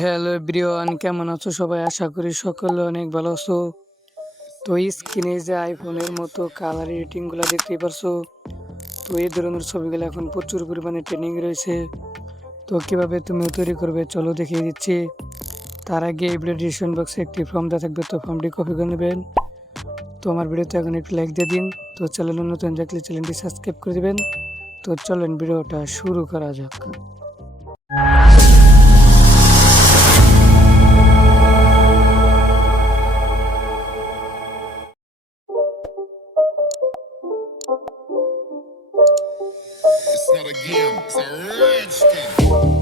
Hello everyone, কেমন আছো সবাই? আশা করি সকলে অনেক ভালো আছো। তো স্ক্রিনে যে আইফোনের মতো কালার এডিটিংগুলো দেখতেই পারছো। তো এই ধরনের ছবিগুলো এখন প্রচুর পরিমাণে ট্রেন্ডিং রয়েছে। তো কীভাবে তুমি তৈরি করবে চলো দেখিয়ে দিচ্ছি। তার আগে এই ভিডিও ডিসক্রিপশন বক্সে একটি ফর্ম দেওয়া থাকবে, তো ফর্মটি কপি করে নেবেন। তো আমার ভিডিওতে এখন একটি লাইক দিয়ে দিন। তো চ্যানেলে নতুন দেখলে চ্যানেলটি সাবস্ক্রাইব করে দেবেন। তো চলেন ভিডিওটা শুরু করা যাক। It's not a game, it's a rich thing.